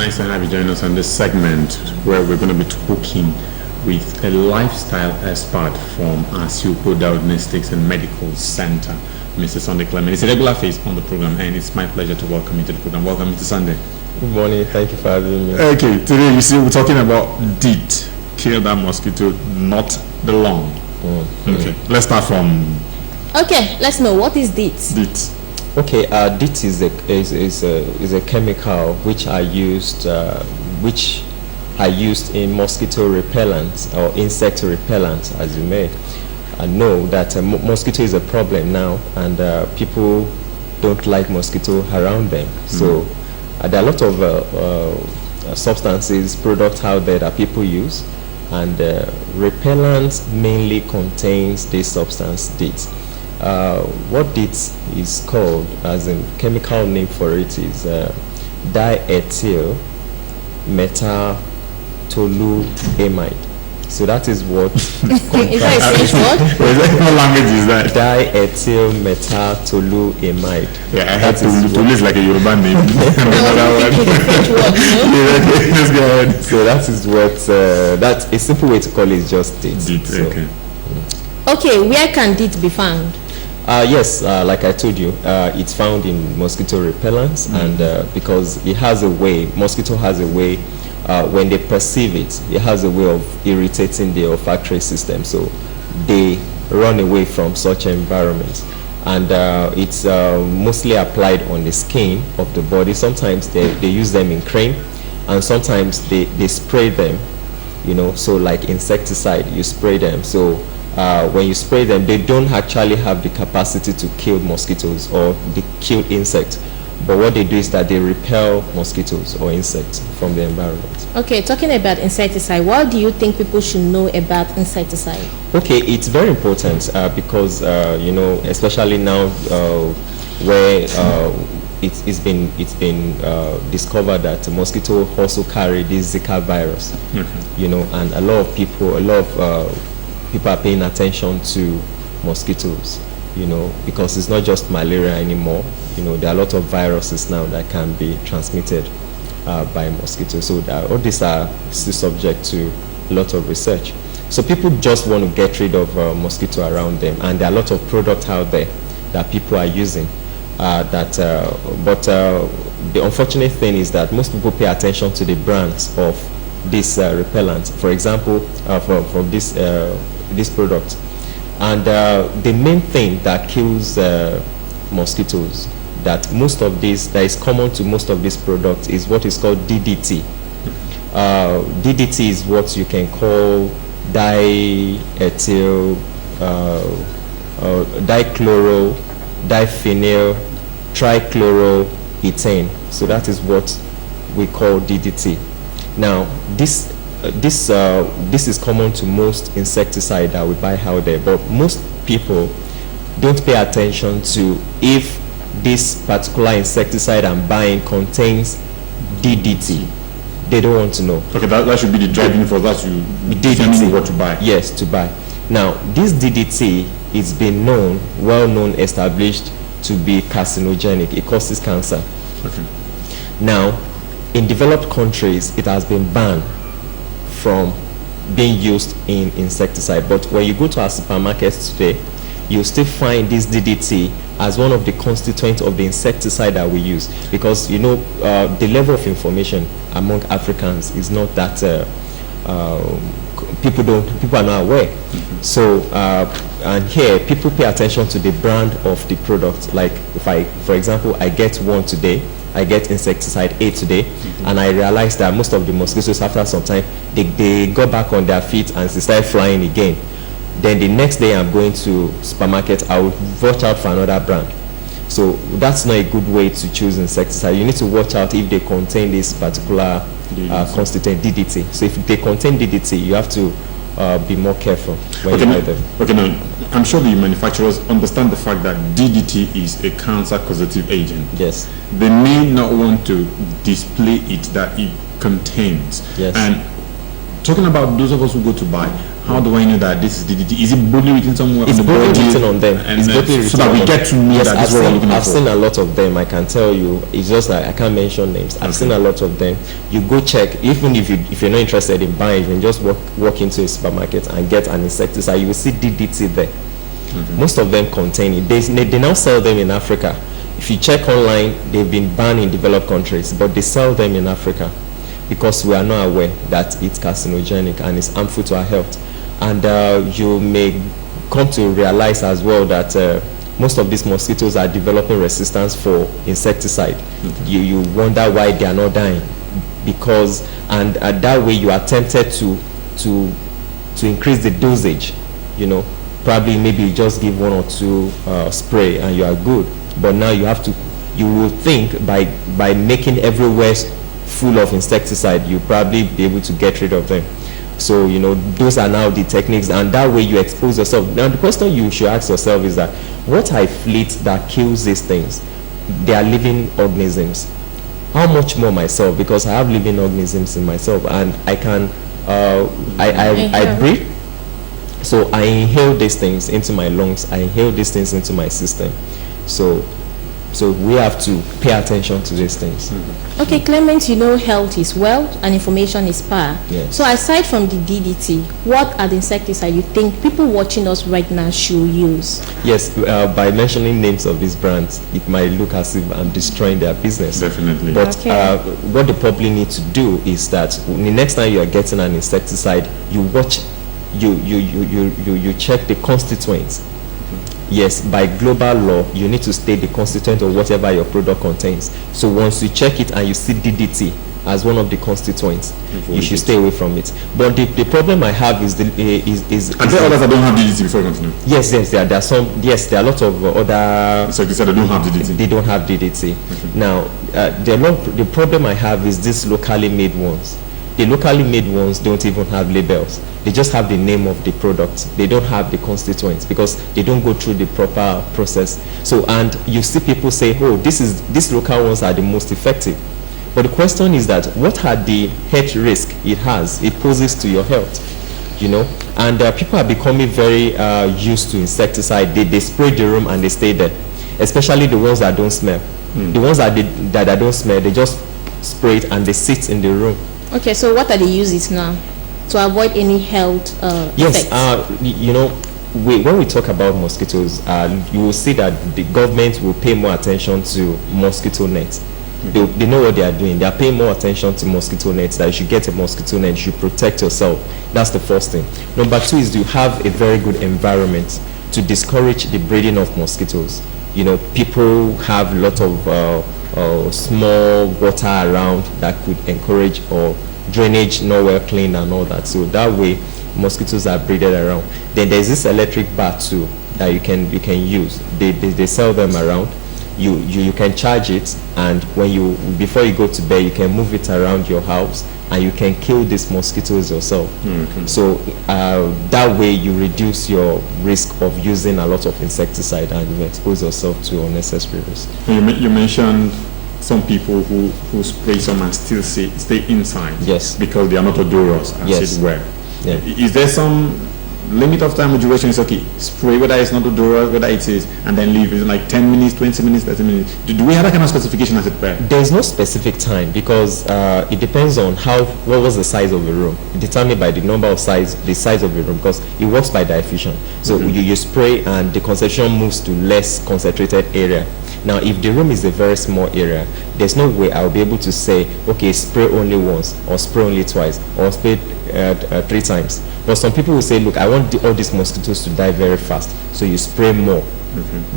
nice to have you join us on this segment where we're going to be talking with a lifestyle expert from Asiupo Diagnostics and Medical Center, Mr. Sunday Clement. It's a regular face on the program, and it's my pleasure to welcome you to the program. Welcome, Mr. Sunday. Good morning. Thank you for having me. Okay, today you see we're talking about Deet. Kill that mosquito, not the lung. Okay, let's start from. Okay, let's know what is Deet. Deet. Okay, Deet is a chemical which I used in mosquito repellent or insect repellent, as you may know that mosquito is a problem now, and people don't like mosquito around them. So there are a lot of substances, products out there that people use, and repellent mainly contains this substance Deet. What Deet is called, as in chemical name for it, is diethyl metatoluamide. So that is what. Is that a French word? What language is that? Diethyl metatoluamide. Yeah, I had to is like a Yoruba name. Let's go ahead. So that is what. That's a simple way to call it is just Deet. Deet, so, okay. Okay, where can Deet be found? Yes, like I told you, it's found in mosquito repellents, and because it has a way, mosquito has a way, when they perceive it, it has a way of irritating the olfactory system, so they run away from such environments. And it's mostly applied on the skin of the body. Sometimes they use them in cream, and sometimes they spray them, so like insecticide, you spray them. So when you spray them, they don't actually have the capacity to kill mosquitoes or they kill insects. But what they do is that they repel mosquitoes or insects from the environment. Okay, talking about insecticide, what do you think people should know about insecticide? Okay, it's very important because, especially now where it's been discovered that mosquito also carry this Zika virus, and a lot of people are paying attention to mosquitoes, because it's not just malaria anymore. There are a lot of viruses now that can be transmitted by mosquitoes. So all these are still subject to a lot of research. So people just want to get rid of mosquito around them, and there are a lot of products out there that people are using. But the unfortunate thing is that most people pay attention to the brands of this repellent. For example, from this product, and the main thing that kills mosquitoes that is common to most of these products is what is called DDT. DDT is what you can call diethyl dichloro diphenyl trichloroethane. So that is what we call DDT. Now this is common to most insecticide that we buy out there, but most people don't pay attention to if this particular insecticide I'm buying contains DDT. They don't want to know. Okay, that should be the driving force. That's you determining what to buy. Yes, to buy. Now, this DDT is been well known, established to be carcinogenic. It causes cancer. Okay. Now, in developed countries, it has been banned from being used in insecticide. But when you go to our supermarkets today, you still find this DDT as one of the constituents of the insecticide that we use, because the level of information among Africans is not that people are not aware. So and here people pay attention to the brand of the product. Like for example, I get one today, I get insecticide A today, and I realize that most of the mosquitoes after some time they go back on their feet and they start flying again. Then the next day I'm going to supermarket, I will watch out for another brand. So that's not a good way to choose insecticide. You need to watch out if they contain this particular constituent DDT. So if they contain DDT, you have to be more careful when you buy them. Okay, now I'm sure the manufacturers understand the fact that DDT is a cancer-causative agent. Yes. They may not want to display it that it contains. Yes. And talking about those of us who go to buy, How do I know that this is DDT? Is it boldly written somewhere? It's on the boldly body? written on them. And, It's boldly so written that on we them. get to know Yes, that I've this is what we're looking I've for. seen a lot of them. I can tell you, it's just like I can't mention names. I've seen a lot of them. You go check, even if you're not interested in buying, you can just walk into a supermarket and get an insecticide. You will see DDT there. Most of them contain it. They now sell them in Africa. If you check online, they've been banned in developed countries, but they sell them in Africa because we are not aware that it's carcinogenic and it's harmful to our health. And you may come to realize as well that most of these mosquitoes are developing resistance for insecticide. You wonder why they are not dying, because and that way you are tempted to increase the dosage. Probably maybe you just give 1 or 2 spray and you are good. But now you will think by making everywhere full of insecticide, you'll probably be able to get rid of them. So, those are now the techniques, and that way you expose yourself. Now, the question you should ask yourself is that, what I fleet that kills these things? They are living organisms. How much more myself? Because I have living organisms in myself, and I can, I breathe. So I inhale these things into my lungs. I inhale these things into my system. So we have to pay attention to these things. Okay, Clement, health is wealth and information is power. Yes. So aside from the DDT, what are the insecticides you think people watching us right now should use? Yes, by mentioning names of these brands, it might look as if I'm destroying their business. Definitely. But Okay. what they probably need to do is that the next time you are getting an insecticide, you watch, you check the constituents. Yes, by global law, you need to state the constituent of whatever your product contains. So once you check it and you see DDT as one of the constituents, you should stay away from it. But the problem I have is Are there others that don't have DDT before you continue? Yes, there are some. Yes, there are a lot of other. Insecticides that don't have DDT. They don't have DDT. Now, the problem I have is these locally made ones. The locally made ones don't even have labels. They just have the name of the product. They don't have the constituents because they don't go through the proper process. So, and you see people say, oh, these local ones are the most effective. But the question is that, what are the health risk it poses to your health? And people are becoming very used to insecticide. They spray the room and they stay there, especially the ones that don't smell. The ones that don't smell, they just spray it and they sit in the room. Okay, so what are the uses now to avoid any health Yes, effects? when we talk about mosquitoes, you will see that the government will pay more attention to mosquito nets. They know what they are doing. They are paying more attention to mosquito nets, that you should get a mosquito net, you should protect yourself. That's the first thing. Number 2 is to have a very good environment to discourage the breeding of mosquitoes. People have a lot of small water around that could encourage, or drainage not well cleaned and all that. So that way mosquitoes are breeded around. Then there's this electric bat too that you can use. They sell them around. You can charge it, and before you go to bed, you can move it around your house and you can kill these mosquitoes yourself. So that way you reduce your risk of using a lot of insecticide and you expose yourself to unnecessary risk. You mentioned some people who spray some and still stay inside. Yes. Because they are not odorous, as Yes. it were. Yeah. Is there some limit of time or duration? It's okay, spray whether it's not odorous, whether it is, and then leave. Is it like 10 minutes, 20 minutes, 30 minutes? Do we have that kind of specification, as it were? There's no specific time because it depends on what was the size of the room. Determined by the size of the room, because it works by diffusion. So you spray and the concentration moves to less concentrated area. Now, if the room is a very small area, there's no way I'll be able to say, okay, spray only once, or spray only twice, or spray 3 times. But some people will say, look, I want all these mosquitoes to die very fast, so you spray more.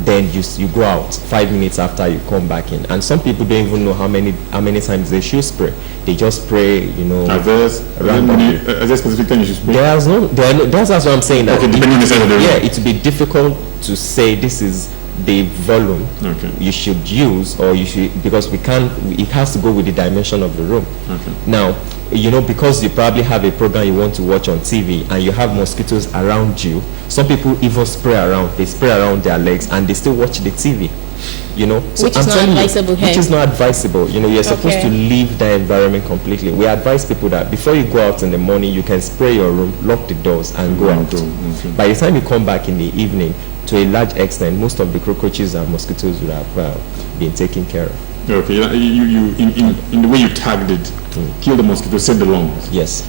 Then you go out 5 minutes after you come back in. And some people don't even know how many times they should spray. They just spray, randomly. Is there specific time you should spray? That's what I'm saying. That Okay, depending on the size of the room. Yeah, it would be difficult to say this is the volume you should use, or you should, because it has to go with the dimension of the room. Now, because you probably have a program you want to watch on TV and you have mosquitoes around you, some people even spray around. They spray around their legs and they still watch the TV. you know. So Which is not advisable here. which is not advisable. You know, you're supposed Okay. to leave the environment completely. We advise people that before you go out in the morning, you can spray your room, lock the doors, and go out. Okay. By the time you come back in the evening, to a large extent, most of the cockroaches and mosquitoes would have been taken care of. Okay, you in the way you tagged it, kill the mosquito, save the lungs. Yes.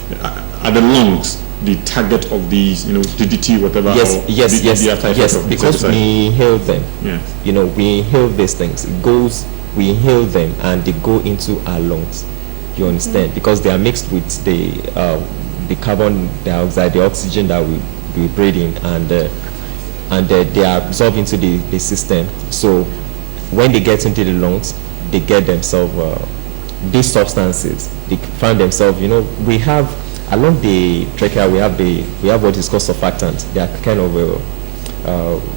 Are the lungs the target of these, DDT, whatever? Yes, or yes, the yes, after effect yes. of Because insecticide? we inhale them. Yes. You know, we inhale these things. We inhale them, and they go into our lungs. You understand? Because they are mixed with the carbon dioxide, the oxygen that we breathe in, and they are absorbed into the system. So when they get into the lungs, they get themselves these substances. They find themselves. You know, we have along the trachea, we have what is called surfactant. They are kind of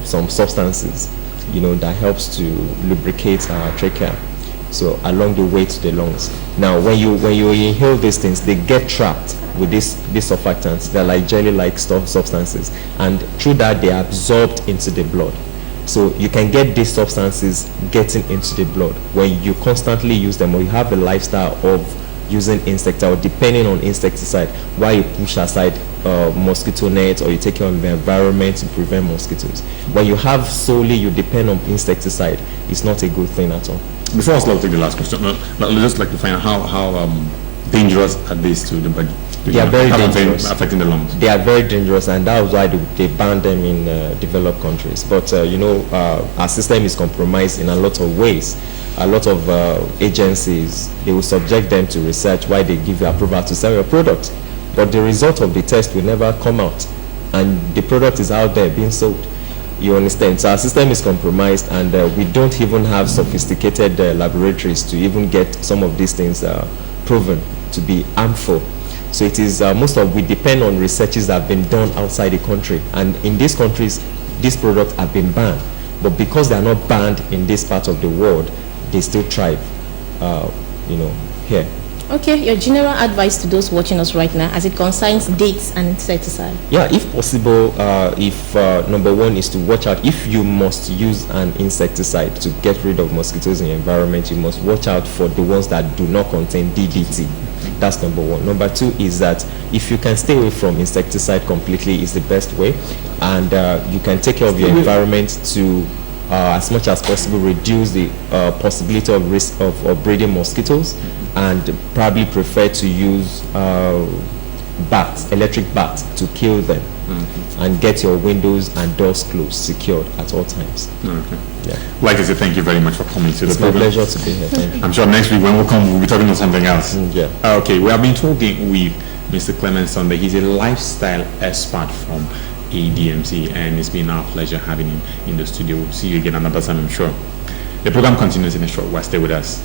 some substances, you know, that helps to lubricate our trachea. So along the way to the lungs. Now, when you inhale these things, they get trapped with these surfactants. They're like jelly-like substances, and through that they are absorbed into the blood. So you can get these substances getting into the blood when you constantly use them, or you have a lifestyle of using insecticide, or depending on insecticide, while you push aside mosquito nets, or you take care of the environment to prevent mosquitoes. When you have solely you depend on insecticide, it's not a good thing at all. Before I take the last question, I'd just like to find out how dangerous are these to the body? They are very How dangerous. affecting the lungs. They are very dangerous, and that was why they banned them in developed countries. But our system is compromised in a lot of ways. A lot of agencies, they will subject them to research while they give you approval to sell your product. But the result of the test will never come out, and the product is out there being sold. You understand? So our system is compromised, and we don't even have sophisticated laboratories to even get some of these things proven to be harmful. So it is we depend on researches that have been done outside the country, and in these countries, these products have been banned. But because they are not banned in this part of the world, they still thrive, here. Okay, your general advice to those watching us right now as it concerns dates and insecticide. Yeah, if possible, number one is to watch out. If you must use an insecticide to get rid of mosquitoes in the environment, you must watch out for the ones that do not contain DDT. That's number one. Number two is that if you can stay away from insecticide completely, is the best way, and you can take care of your environment to as much as possible reduce the possibility of risk of breeding mosquitoes, and probably prefer to use electric bats to kill them, and get your windows and doors closed, secured at all times. Okay. Yeah. Like I said, thank you very much for coming to It's the my program. pleasure to be here. Thank you. I'm sure next week when we come, we'll be talking about something else. Yeah. Okay, we have been talking with Mr. Clement Sunday. He's a lifestyle expert from ADMC, and it's been our pleasure having him in the studio. We'll see you again another time, I'm sure. The program continues in a short while. Stay with us.